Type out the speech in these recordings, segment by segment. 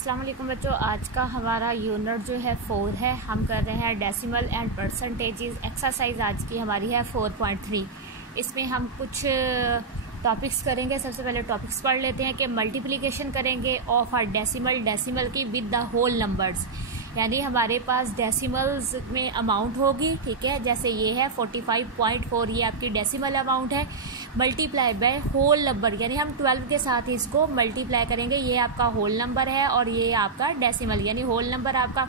अस्सलाम वालेकुम बच्चों, आज का हमारा यूनिट जो है 4 है। हम कर रहे हैं डेसिमल एंड परसेंटेजेस। एक्सरसाइज आज की हमारी है 4.3। इसमें हम कुछ टॉपिक्स करेंगे। सबसे पहले टॉपिक्स पढ़ लेते हैं कि मल्टीप्लिकेशन करेंगे ऑफ आ डेसिमल की विद द होल नंबर्स, यानी हमारे पास डेसिमल्स में अमाउंट होगी, ठीक है। जैसे ये है 45.4, ये आपकी डेसिमल अमाउंट है, मल्टीप्लाई बाय होल नंबर, यानी हम 12 के साथ इसको मल्टीप्लाई करेंगे। ये आपका होल नंबर है और ये आपका डेसिमल, यानी होल नंबर आपका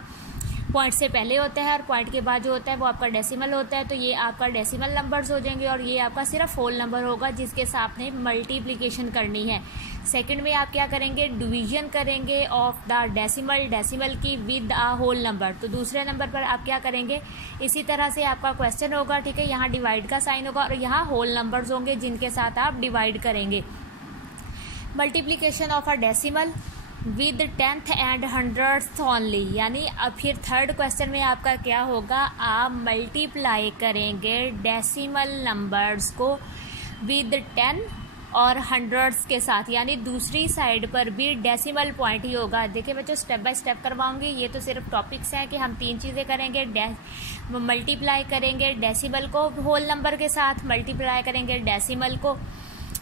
पॉइंट से पहले होता है और पॉइंट के बाद जो होता है वो आपका डेसिमल होता है। तो ये आपका डेसिमल नंबर्स हो जाएंगे और ये आपका सिर्फ होल नंबर होगा जिसके साथ आपने मल्टीप्लिकेशन करनी है। सेकंड में आप क्या करेंगे, डिवीजन करेंगे ऑफ द डेसिमल की विद अ होल नंबर। तो दूसरे नंबर पर आप क्या करेंगे, इसी तरह से आपका क्वेश्चन होगा, ठीक है। यहाँ डिवाइड का साइन होगा और यहाँ होल नंबर्स होंगे जिनके साथ आप डिवाइड करेंगे। Multiplication of a decimal with 10th and 100th only, यानी अब फिर थर्ड क्वेश्चन में आपका क्या होगा, आप मल्टीप्लाई करेंगे डेसिमल नंबर्स को विद 10 और 100s के साथ, यानी दूसरी साइड पर भी डेसिमल पॉइंट ही होगा। देखिए बच्चों, स्टेप बाय स्टेप करवाऊंगी। ये तो सिर्फ टॉपिक्स हैं कि हम 3 चीज़ें करेंगे। मल्टीप्लाई करेंगे डेसिमल को होल नंबर के साथ, मल्टीप्लाई करेंगे डेसिमल को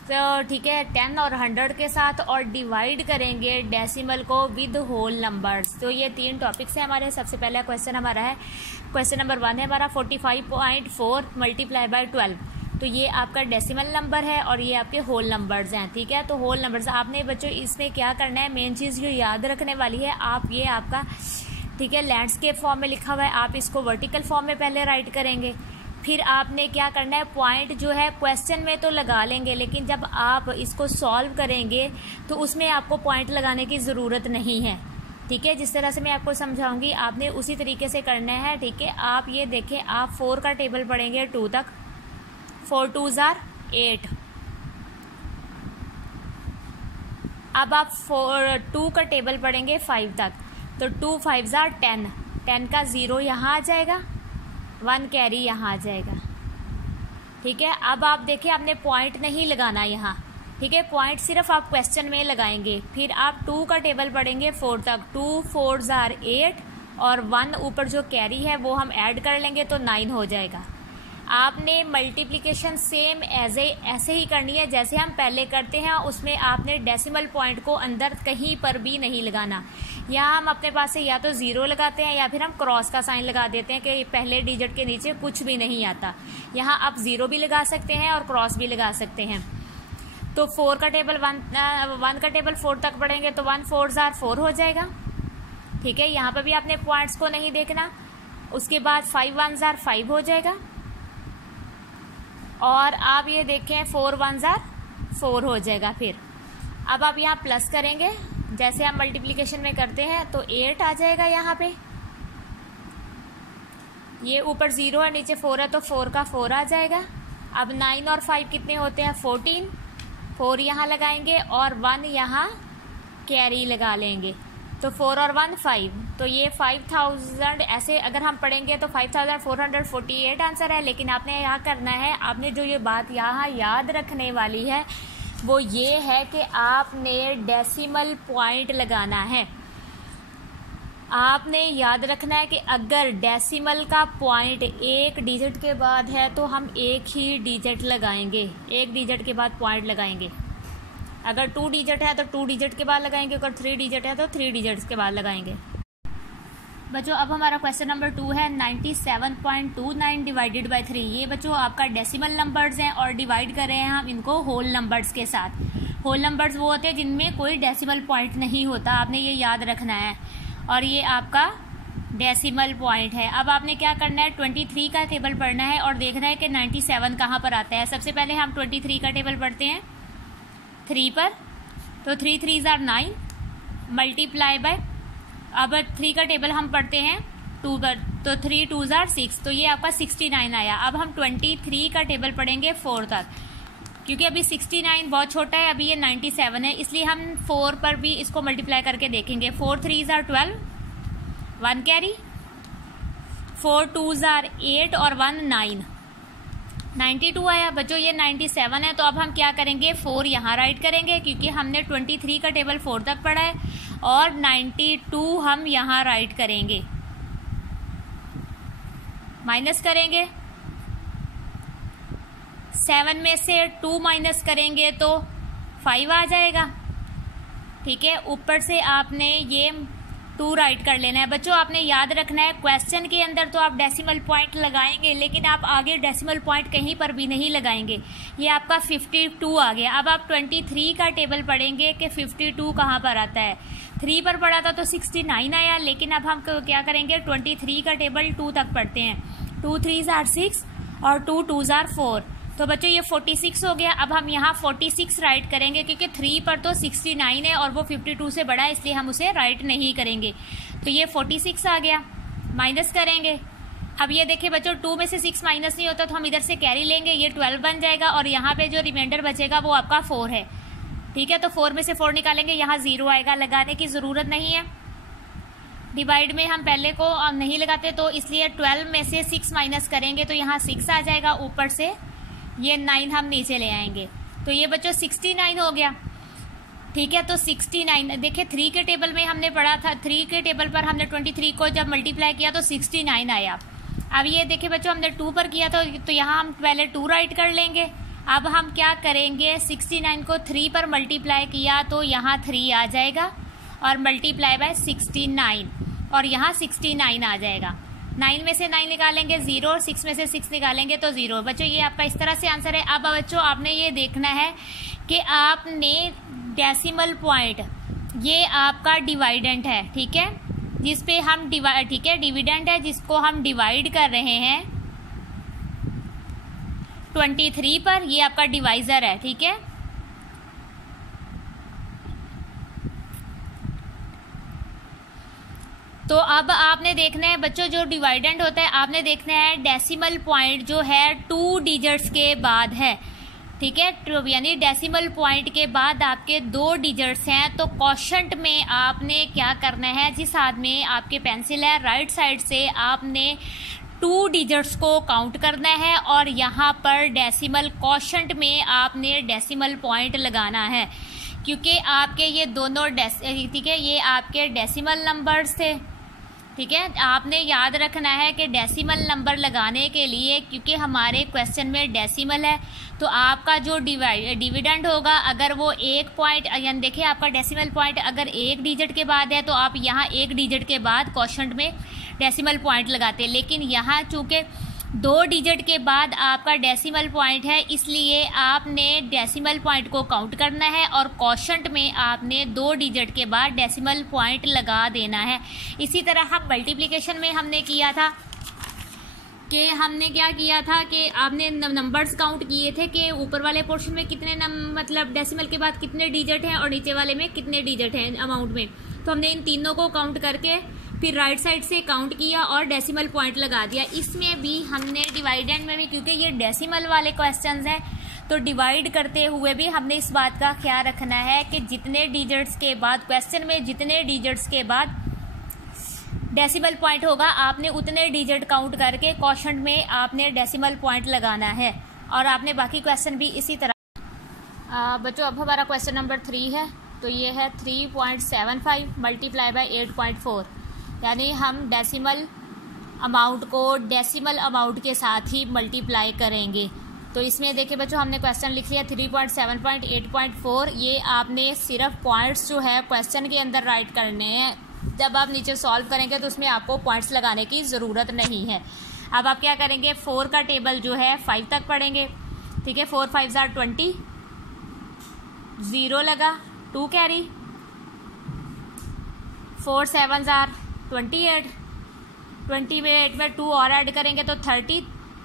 तो ठीक है 10 और 100 के साथ, और डिवाइड करेंगे डेसिमल को विद होल नंबर्स। तो ये 3 टॉपिक्स हैं हमारे। सबसे पहला क्वेश्चन हमारा है, क्वेश्चन नंबर 1 है हमारा 45.4 मल्टीप्लाई बाय 12। तो ये आपका डेसिमल नंबर है और ये आपके होल नंबर्स हैं, ठीक है। तो होल नंबर्स आपने बच्चों इसमें क्या करना है, मेन चीज़ जो याद रखने वाली है, आप ये आपका ठीक है लैंडस्केप फॉर्म में लिखा हुआ है, आप इसको वर्टिकल फॉर्म में पहले राइट करेंगे। फिर आपने क्या करना है, पॉइंट जो है क्वेश्चन में तो लगा लेंगे, लेकिन जब आप इसको सॉल्व करेंगे तो उसमें आपको पॉइंट लगाने की ज़रूरत नहीं है, ठीक है। जिस तरह से मैं आपको समझाऊंगी आपने उसी तरीके से करना है, ठीक है। आप ये देखें, आप 4 का टेबल पढ़ेंगे 2 तक, 4 2s are 8। अब आप 2 का टेबल पढ़ेंगे 5 तक, तो 2 5s are 10, 10 का 0 यहाँ आ जाएगा, 1 कैरी यहाँ आ जाएगा, ठीक है। अब आप देखिए, आपने पॉइंट नहीं लगाना यहाँ, ठीक है। पॉइंट सिर्फ आप क्वेश्चन में लगाएंगे। फिर आप 2 का टेबल पढ़ेंगे 4 तक, 2 4s are 8 और 1 ऊपर जो कैरी है वो हम ऐड कर लेंगे तो 9 हो जाएगा। आपने मल्टीप्लिकेशन सेम ऐसे ही करनी है जैसे हम पहले करते हैं। उसमें आपने डेसिमल पॉइंट को अंदर कहीं पर भी नहीं लगाना। यहाँ हम अपने पास से या तो 0 लगाते हैं या फिर हम क्रॉस का साइन लगा देते हैं कि पहले डिजिट के नीचे कुछ भी नहीं आता। यहाँ आप 0 भी लगा सकते हैं और क्रॉस भी लगा सकते हैं। तो 4 का टेबल 1 का टेबल 4 तक पढ़ेंगे तो 1 4s are 4 हो जाएगा, ठीक है। यहाँ पर भी आपने पॉइंट्स को नहीं देखना। उसके बाद 5 1s are 5 हो जाएगा, और आप ये देखें 4 1s are 4 हो जाएगा। फिर अब आप यहाँ प्लस करेंगे जैसे हम मल्टीप्लिकेशन में करते हैं, तो 8 आ जाएगा यहाँ पे। ये ऊपर 0 है, नीचे 4 है, तो 4 का 4 आ जाएगा। अब 9 और 5 कितने होते हैं, 14। 4 यहाँ लगाएंगे और 1 यहाँ कैरी लगा लेंगे, तो 4 और 1 5। तो ये 5000 ऐसे अगर हम पढ़ेंगे तो 5448 आंसर है। लेकिन आपने यहाँ करना है, आपने जो ये बात यहाँ याद रखने वाली है वो ये है कि आपने डेसिमल पॉइंट लगाना है। आपने याद रखना है कि अगर डेसिमल का पॉइंट एक डिजिट के बाद है तो हम एक ही डिजिट लगाएंगे, एक डिजिट के बाद पॉइंट लगाएंगे। अगर 2 डिजिट है तो 2 डिजिट के बाद लगाएंगे, अगर 3 डिजिट है तो 3 डिजिट्स के बाद लगाएंगे। बच्चों अब हमारा क्वेश्चन नंबर 2 है 97.29 डिवाइडेड बाय 3। ये बच्चों आपका डेसिमल नंबर्स हैं और डिवाइड कर रहे हैं हम इनको होल नंबर्स के साथ। होल नंबर्स वो होते हैं जिनमें कोई डेसिमल पॉइंट नहीं होता, आपने ये याद रखना है। और ये आपका डेसिमल पॉइंट है। अब आपने क्या करना है, 23 का टेबल पढ़ना है और देखना है कि 97 कहाँ पर आता है। सबसे पहले हम 23 का टेबल पढ़ते हैं 3 पर, तो 3 3s are 9 मल्टीप्लाई बाय, अब 3 का टेबल हम पढ़ते हैं 2 पर, तो 3 2s are 6, तो ये आपका 69 आया। अब हम 23 का टेबल पढ़ेंगे 4 तक, क्योंकि अभी 69 बहुत छोटा है, अभी ये 97 है, इसलिए हम 4 पर भी इसको मल्टीप्लाई करके देखेंगे। 4 3s are 12, 1 carry, 4 2s are 8 और 1 9। 92 आया बच्चों, ये 97 है। तो अब हम क्या करेंगे, 4 यहाँ राइट करेंगे क्योंकि हमने 23 का टेबल 4 तक पढ़ा है, और 92 हम यहाँ राइट करेंगे, माइनस करेंगे। 7 में से 2 माइनस करेंगे तो 5 आ जाएगा, ठीक है। ऊपर से आपने ये 2 राइट कर लेना है। बच्चों आपने याद रखना है, क्वेश्चन के अंदर तो आप डेसिमल पॉइंट लगाएंगे, लेकिन आप आगे डेसिमल पॉइंट कहीं पर भी नहीं लगाएंगे। ये आपका 52 आ गया। अब आप 23 का टेबल पढ़ेंगे कि 52 कहाँ पर आता है। 3 पर पढ़ा था तो 69 आया, लेकिन अब हम क्या करेंगे, 23 का टेबल 2 तक पढ़ते हैं। 2 3s are 6 और 2 2s are 4। तो बच्चों ये 46 हो गया। अब हम यहाँ 46 राइट करेंगे क्योंकि 3 पर तो 69 है और वो 52 से बड़ा है, इसलिए हम उसे राइट नहीं करेंगे। तो ये 46 आ गया, माइनस करेंगे। अब ये देखिए बच्चों, 2 में से 6 माइनस नहीं होता तो हम इधर से कैरी लेंगे, ये 12 बन जाएगा, और यहाँ पे जो रिमाइंडर बचेगा वो आपका 4 है, ठीक है। तो 4 में से 4 निकालेंगे, यहाँ 0 आएगा, लगाने की ज़रूरत नहीं है। डिवाइड में हम पहले को नहीं लगाते, तो इसलिए 12 में से 6 माइनस करेंगे तो यहाँ 6 आ जाएगा, ऊपर से ये 9 हम नीचे ले आएंगे। तो ये बच्चों 69 हो गया, ठीक है। तो 69 देखिए, 3 के टेबल में हमने पढ़ा था, 3 के टेबल पर हमने 23 को जब मल्टीप्लाई किया तो 69 आया। अब ये देखिए बच्चों, हमने 2 पर किया था तो यहाँ हम पहले 2 राइट कर लेंगे। अब हम क्या करेंगे, 69 को 3 पर मल्टीप्लाई किया तो यहाँ 3 आ जाएगा, और मल्टीप्लाई बाय 69, और यहाँ 69 आ जाएगा। 9 में से 9 निकालेंगे 0, और 6 में से 6 निकालेंगे तो 0। बच्चों ये आपका इस तरह से आंसर है। अब बच्चों आपने ये देखना है कि आपने डेसिमल पॉइंट, ये आपका डिवाइडेंट है, ठीक है, जिस पे हम ठीक है, डिविडेंड है जिसको हम डिवाइड कर रहे हैं 23 पर, ये आपका डिवाइजर है, ठीक है। तो अब आपने देखना है बच्चों, जो डिवाइडेंड होता है आपने देखना है डेसिमल पॉइंट जो है 2 डिजिट्स के बाद है, ठीक है। यानी डेसिमल पॉइंट के बाद आपके 2 डिजिट्स हैं, तो क्वोशंट में आपने क्या करना है, जिस हाथ में आपके पेंसिल है राइट साइड से आपने 2 डिजिट्स को काउंट करना है, और यहाँ पर डेसिमल क्वोशंट में आपने डेसिमल पॉइंट लगाना है, क्योंकि आपके ये दोनों ठीक है, ये आपके डेसिमल नंबर्स थे, ठीक है। आपने याद रखना है कि डेसिमल नंबर लगाने के लिए, क्योंकि हमारे क्वेश्चन में डेसिमल है, तो आपका जो डिविडेंड होगा, अगर वो 1 पॉइंट, यानी देखिए आपका डेसिमल पॉइंट अगर 1 डिजिट के बाद है तो आप यहाँ 1 डिजिट के बाद क्वोशंट में डेसिमल पॉइंट लगाते हैं, लेकिन यहाँ चूँकि 2 डिजिट के बाद आपका डेसिमल पॉइंट है, इसलिए आपने डेसिमल पॉइंट को काउंट करना है, और क्वोशंट में आपने 2 डिजिट के बाद डेसिमल पॉइंट लगा देना है। इसी तरह हम मल्टीप्लिकेशन में हमने किया था कि हमने क्या किया था कि आपने नंबर्स काउंट किए थे कि ऊपर वाले पोर्शन में कितने मतलब डेसिमल के बाद कितने डिजिट हैं और नीचे वाले में कितने डिजिट हैं अमाउंट में। तो हमने इन तीनों को काउंट करके फिर राइट साइड से काउंट किया और डेसिमल पॉइंट लगा दिया। इसमें भी हमने डिवाइडेंड में भी, क्योंकि ये डेसिमल वाले क्वेश्चंस हैं, तो डिवाइड करते हुए भी हमने इस बात का ख्याल रखना है कि जितने डिजिट्स के बाद, क्वेश्चन में जितने डिजिट्स के बाद डेसिमल पॉइंट होगा आपने उतने डिजिट काउंट करके क्वोशंट में आपने डेसिमल पॉइंट लगाना है। और आपने बाकी क्वेश्चन भी इसी तरह। बच्चों अब हमारा क्वेश्चन नंबर 3 है, तो ये है 3.75 मल्टीप्लाई बाय 8.4, यानी हम डेसिमल अमाउंट को डेसिमल अमाउंट के साथ ही मल्टीप्लाई करेंगे। तो इसमें देखिए बच्चों, हमने क्वेश्चन लिख लिया 3.7.8.4। ये आपने सिर्फ पॉइंट्स जो है क्वेश्चन के अंदर राइट करने हैं। जब आप नीचे सॉल्व करेंगे तो उसमें आपको पॉइंट्स लगाने की ज़रूरत नहीं है। अब आप क्या करेंगे, 4 का टेबल जो है 5 तक पढ़ेंगे, ठीक है। 4 5s are 20, 0 लगा, 2 कैरी, 4 7s are 28, 28 में 2 और ऐड करेंगे तो 30,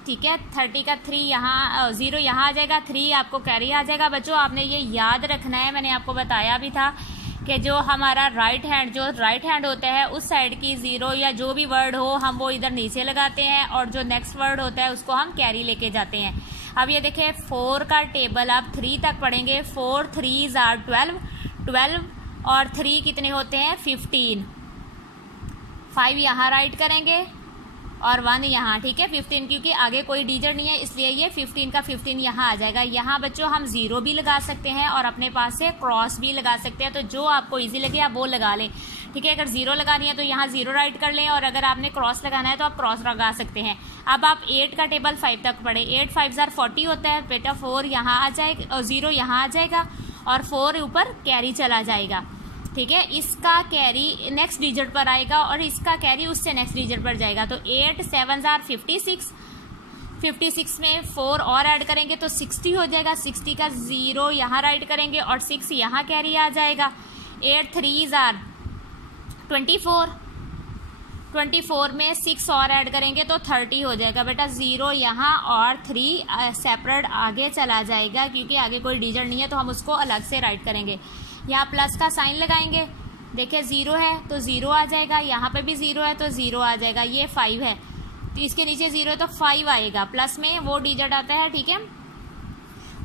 ठीक है। 30 का 3 यहाँ 0 यहाँ आ जाएगा, 3 आपको कैरी आ जाएगा। बच्चों आपने ये याद रखना है, मैंने आपको बताया भी था कि जो हमारा राइट हैंड होता है उस साइड की 0 या जो भी वर्ड हो हम वो इधर नीचे लगाते हैं, और जो नेक्स्ट वर्ड होता है उसको हम कैरी लेके जाते हैं। अब ये देखिए 4 का टेबल आप 3 तक पढ़ेंगे, 4 3s are 12, 12 और 3 कितने होते हैं 15, 5 यहाँ राइट करेंगे, और 1 यहाँ, ठीक है। 15 क्योंकि आगे कोई डिजिट नहीं है इसलिए ये 15 का 15 यहाँ आ जाएगा। यहाँ बच्चों हम 0 भी लगा सकते हैं और अपने पास से क्रॉस भी लगा सकते हैं, तो जो आपको इजी लगे आप वो लगा लें, ठीक है। अगर 0 लगानी है तो यहाँ 0 राइट कर लें, और अगर आपने क्रॉस लगाना है तो आप क्रॉस लगा सकते हैं। अब आप 8 का टेबल 5 तक पढ़े। 8 5 40 होता है बेटा, 4 यहाँ आ जाएगा और 0 यहाँ आ जाएगा और 4 ऊपर कैरी चला जाएगा, ठीक है। इसका कैरी नेक्स्ट डिजिट पर आएगा और इसका कैरी उससे नेक्स्ट डिजिट पर जाएगा। तो 8 7 56, 56 में 4 और ऐड करेंगे तो 60 हो जाएगा। 60 का 0 यहाँ राइट करेंगे और 6 यहाँ कैरी आ जाएगा। 8 3 24, 24 में 6 और ऐड करेंगे तो 30 हो जाएगा बेटा। 0 यहाँ और 3 सेपरेट आगे चला जाएगा क्योंकि आगे कोई डिजिट नहीं है तो हम उसको अलग से राइट करेंगे। यहाँ प्लस का साइन लगाएंगे, देखिए 0 है तो 0 आ जाएगा, यहाँ पे भी 0 है तो 0 आ जाएगा। ये 5 है तो इसके नीचे 0 है तो 5 आएगा, प्लस में वो डिजिट आता है, ठीक है।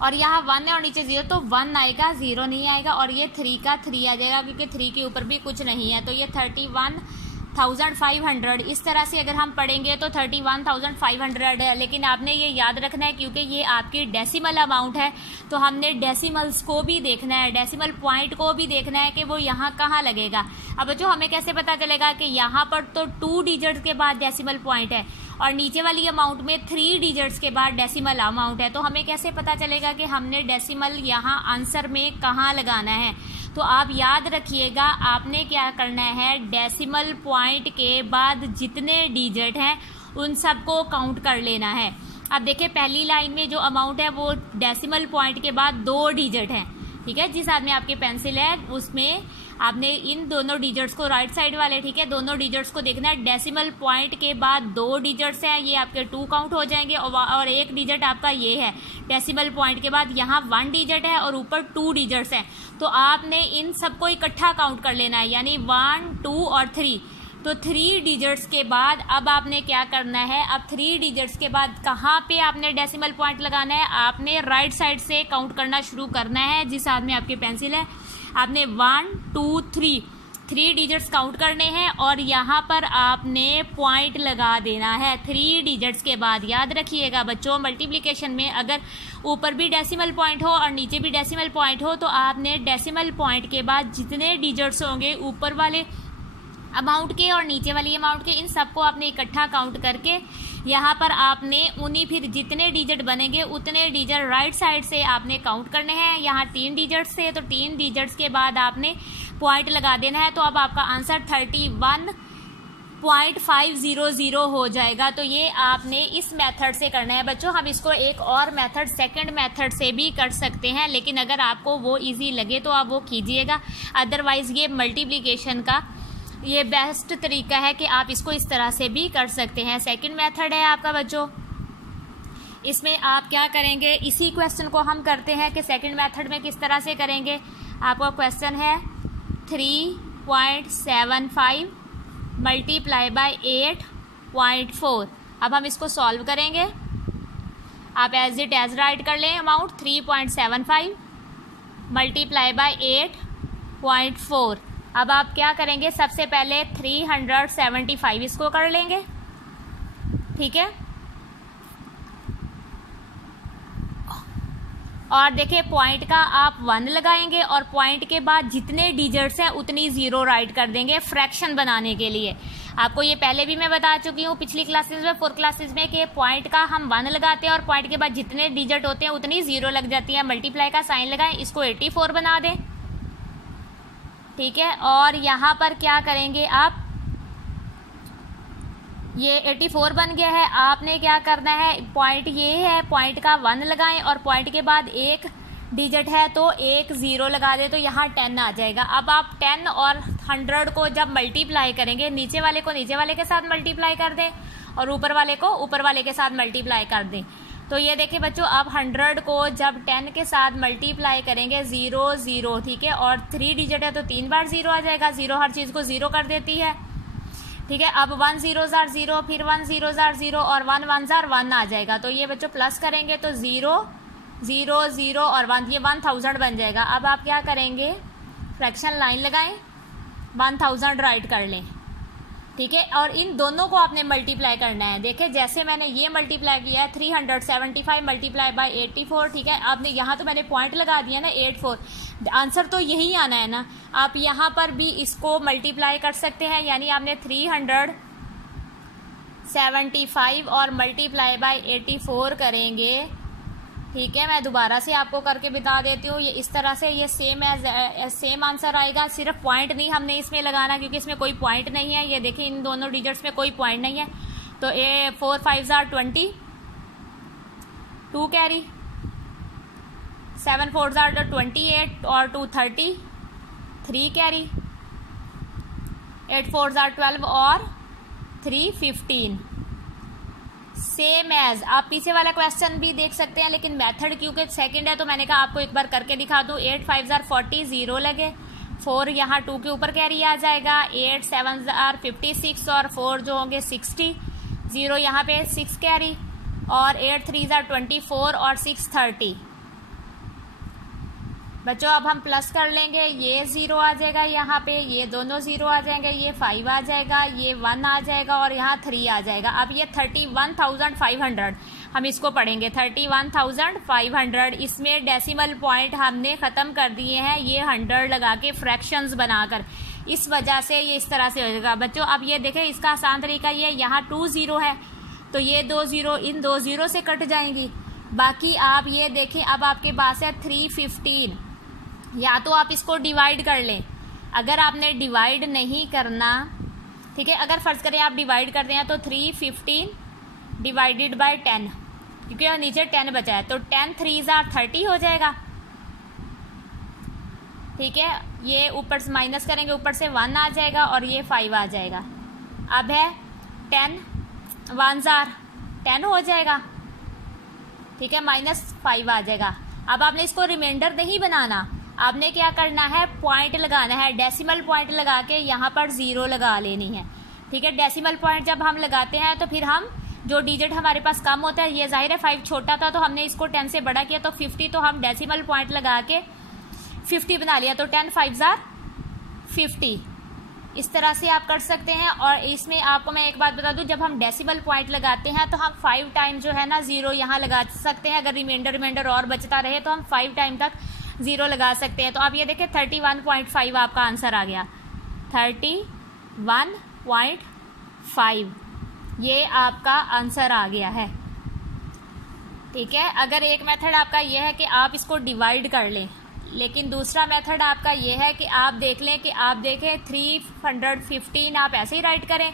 और यहाँ 1 है और नीचे 0 तो 1 आएगा, 0 नहीं आएगा। और ये 3 का 3 आ जाएगा क्योंकि 3 के ऊपर भी कुछ नहीं है, तो ये 31,500। इस तरह से अगर हम पढ़ेंगे तो 31,500 है। लेकिन आपने ये याद रखना है क्योंकि ये आपकी डेसिमल अमाउंट है, तो हमने डेसिमल्स को भी देखना है, डेसिमल पॉइंट को भी देखना है कि वो यहाँ कहाँ लगेगा। अब बच्चों हमें कैसे पता चलेगा कि यहाँ पर तो 2 डिजिट्स के बाद डेसिमल पॉइंट है और नीचे वाली अमाउंट में 3 डिजिट्स के बाद डेसिमल अमाउंट है, तो हमें कैसे पता चलेगा कि हमने डेसिमल यहाँ आंसर में कहाँ लगाना है। तो आप याद रखिएगा, आपने क्या करना है, डेसिमल पॉइंट के बाद जितने डिजिट हैं उन सबको काउंट कर लेना है। अब देखिए पहली लाइन में जो अमाउंट है वो डेसिमल पॉइंट के बाद 2 डिजिट हैं, ठीक है। जिस हाथ में आपकी पेंसिल है उसमें आपने इन दोनों डिजिट्स को, राइट साइड वाले, ठीक है, दोनों डिजिट्स को देखना है। डेसिमल पॉइंट के बाद 2 डिजिट्स हैं, ये आपके 2 काउंट हो जाएंगे और 1 डिजिट आपका ये है। डेसिमल पॉइंट के बाद यहाँ 1 डिजिट है और ऊपर 2 डिजिट्स हैं, तो आपने इन सबको इकट्ठा काउंट कर लेना है, यानी 1 2 और 3। तो 3 डिजिट्स के बाद अब आपने क्या करना है, अब 3 डिजिट्स के बाद कहाँ पे आपने डेसिमल पॉइंट लगाना है, आपने राइट साइड से काउंट करना शुरू करना है। जिस हाथ में आपकी पेंसिल है आपने 1 2 3 डिजिट्स काउंट करने हैं और यहाँ पर आपने पॉइंट लगा देना है 3 डिजिट्स के बाद। याद रखिएगा बच्चों, मल्टीप्लिकेशन में अगर ऊपर भी डेसिमल पॉइंट हो और नीचे भी डेसिमल पॉइंट हो तो आपने डेसिमल पॉइंट के बाद जितने डिजिट्स होंगे ऊपर वाले अमाउंट के और नीचे वाली अमाउंट के, इन सबको आपने इकट्ठा काउंट करके यहाँ पर आपने उन्हीं फिर जितने डिजिट बनेंगे उतने डिजिट राइट साइड से आपने काउंट करने हैं। यहाँ 3 डिजिट्स थे तो 3 डिजिट्स के बाद आपने पॉइंट लगा देना है, तो अब आपका आंसर 31.500 हो जाएगा। तो ये आपने इस मेथड से करना है बच्चों। हम इसको एक और मेथड, सेकंड मेथड से भी कर सकते हैं, लेकिन अगर आपको वो इजी लगे तो आप वो कीजिएगा। अदरवाइज ये मल्टीप्लिकेशन का ये बेस्ट तरीका है कि आप इसको इस तरह से भी कर सकते हैं। सेकंड मेथड है आपका बच्चों, इसमें आप क्या करेंगे, इसी क्वेश्चन को हम करते हैं कि सेकंड मेथड में किस तरह से करेंगे। आपका क्वेश्चन है 3.75 मल्टीप्लाई बाय 8.4। अब हम इसको सॉल्व करेंगे। आप एज इट एज राइट कर लें अमाउंट 3.75 मल्टीप्लाई बाय 8.4। अब आप क्या करेंगे, सबसे पहले 375 इसको कर लेंगे, ठीक है। और देखिए पॉइंट का आप 1 लगाएंगे और पॉइंट के बाद जितने डिजिट्स हैं उतनी 0 राइट कर देंगे फ्रैक्शन बनाने के लिए। आपको ये पहले भी मैं बता चुकी हूँ पिछली क्लासेस में, 4 क्लासेस में, कि पॉइंट का हम 1 लगाते हैं और पॉइंट के बाद जितने डिजिट होते हैं उतनी 0 लग जाती है। मल्टीप्लाई का साइन लगाएं, इसको 84 बना दें, ठीक है। और यहाँ पर क्या करेंगे आप, ये 84 बन गया है। आपने क्या करना है, पॉइंट ये है, पॉइंट का 1 लगाएं और पॉइंट के बाद 1 डिजिट है तो 1 0 लगा दे तो यहाँ 10 आ जाएगा। अब आप 10 और 100 को जब मल्टीप्लाई करेंगे, नीचे वाले को नीचे वाले के साथ मल्टीप्लाई कर दें और ऊपर वाले को ऊपर वाले के साथ मल्टीप्लाई कर दें। तो ये देखिए बच्चों, अब 100 को जब 10 के साथ मल्टीप्लाई करेंगे 0 0, ठीक है, और 3 डिजिट है तो 3 बार 0 आ जाएगा। 0 हर चीज़ को 0 कर देती है, ठीक है। अब 1 0 0, फिर 1 0 0 और 1 1 1 आ जाएगा। तो ये बच्चों प्लस करेंगे तो 0 0 0 और 1, ये 1000 बन जाएगा। अब आप क्या करेंगे, फ्रैक्शन लाइन लगाएं, 1000 राइट कर लें, ठीक है, और इन दोनों को आपने मल्टीप्लाई करना है। देखिए जैसे मैंने ये मल्टीप्लाई किया है 375 मल्टीप्लाई बाय 84, ठीक है, आपने यहाँ तो मैंने पॉइंट लगा दिया ना 84, आंसर तो यही आना है ना। आप यहाँ पर भी इसको मल्टीप्लाई कर सकते हैं, यानी आपने 375 और मल्टीप्लाई बाय 84 करेंगे। ठीक है, मैं दोबारा से आपको करके बता देती हूँ। ये इस तरह से ये सेम आंसर आएगा, सिर्फ पॉइंट नहीं हमने इसमें लगाना क्योंकि इसमें कोई पॉइंट नहीं है। ये देखिए इन दोनों डिजिट्स में कोई पॉइंट नहीं है, तो ये 4 5 20, 2 कैरी, 7 4 28 और 2 30, 3 कैरी, 8 4 12 और 3 15। सेम एज आप पीछे वाला क्वेश्चन भी देख सकते हैं, लेकिन मेथड क्योंकि सेकंड है तो मैंने कहा आपको एक बार करके दिखा दूं। 8 5 40, 0 लगे, 4 यहाँ 2 के ऊपर कैरी आ जाएगा, 8 7 56 और 4 जो होंगे 60, 0 यहाँ पे 6 कैरी, और 8 3 24 और 6 30। बच्चों अब हम प्लस कर लेंगे, ये 0 आ जाएगा यहाँ पे, ये दोनों 0 आ जाएंगे, ये 5 आ जाएगा, ये 1 आ जाएगा और यहाँ 3 आ जाएगा। अब ये 31,500 हम इसको पढ़ेंगे, 31,500। इसमें डेसिमल पॉइंट हमने ख़त्म कर दिए हैं ये 100 लगा के फ्रैक्शंस बनाकर, इस वजह से ये इस तरह से हो जाएगा। बच्चों अब ये देखें इसका आसान तरीका ये, यहाँ 2 0 है तो ये 2 0 इन 2 0 से कट जाएंगी। बाकी आप ये देखें अब आपके पास है 315, या तो आप इसको डिवाइड कर लें, अगर आपने डिवाइड नहीं करना, ठीक है, अगर फ़र्ज़ करें आप डिवाइड करते हैं तो 315 डिवाइडेड बाय 10, क्योंकि यहाँ नीचे 10 बचा है, तो 10 3 30 हो जाएगा। ठीक है, ये ऊपर से माइनस करेंगे, ऊपर से 1 आ जाएगा और ये 5 आ जाएगा। अब है 10 1 10 हो जाएगा, ठीक है, -5 आ जाएगा। अब आपने इसको रिमाइंडर नहीं बनाना, आपने क्या करना है, पॉइंट लगाना है, डेसिमल पॉइंट लगा के यहाँ पर 0 लगा लेनी है। ठीक है, डेसिमल पॉइंट जब हम लगाते हैं तो फिर हम जो डिजिट हमारे पास कम होता है, ये जाहिर है 5 छोटा था तो हमने इसको 10 से बड़ा किया, तो 50, तो हम डेसिमल पॉइंट लगा के 50 बना लिया, तो 10 5 50। इस तरह से आप कर सकते हैं। और इसमें आपको मैं एक बात बता दूं, जब हम डेसिमल पॉइंट लगाते हैं तो हम 5 टाइम जो है ना 0 यहाँ लगा सकते हैं। अगर रिमाइंडर और बचता रहे तो हम 5 टाइम तक 0 लगा सकते हैं। तो आप ये देखें 31.5 आपका आंसर आ गया, 31.5 ये आपका आंसर आ गया है। ठीक है, अगर एक मेथड आपका ये है कि आप इसको डिवाइड कर लें, लेकिन दूसरा मेथड आपका ये है कि आप देख लें कि आप देखें 315 आप ऐसे ही राइट करें,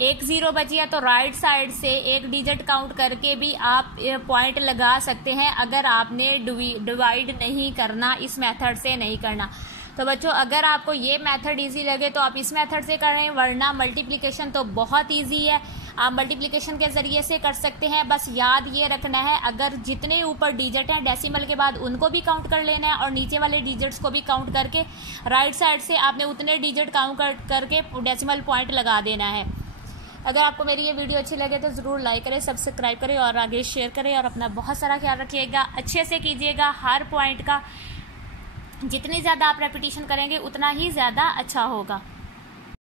1 0 बची है तो राइट साइड से एक डिजिट काउंट करके भी आप पॉइंट लगा सकते हैं, अगर आपने डिवाइड नहीं करना, इस मेथड से नहीं करना। तो बच्चों अगर आपको ये मेथड इजी लगे तो आप इस मेथड से करें, वरना मल्टीप्लिकेशन तो बहुत इजी है, आप मल्टीप्लिकेशन के ज़रिए से कर सकते हैं। बस याद ये रखना है, अगर जितने ऊपर डिजिट हैं डेसिमल के बाद उनको भी काउंट कर लेना है और नीचे वाले डिजिट्स को भी काउंट करके राइट साइड से आपने उतने डिजिट काउंट करके डेसिमल पॉइंट लगा देना है। अगर आपको मेरी ये वीडियो अच्छी लगे तो ज़रूर लाइक करें, सब्सक्राइब करें और आगे शेयर करें, और अपना बहुत सारा ख्याल रखिएगा, अच्छे से कीजिएगा। हर पॉइंट का जितनी ज़्यादा आप रेपिटेशन करेंगे उतना ही ज़्यादा अच्छा होगा।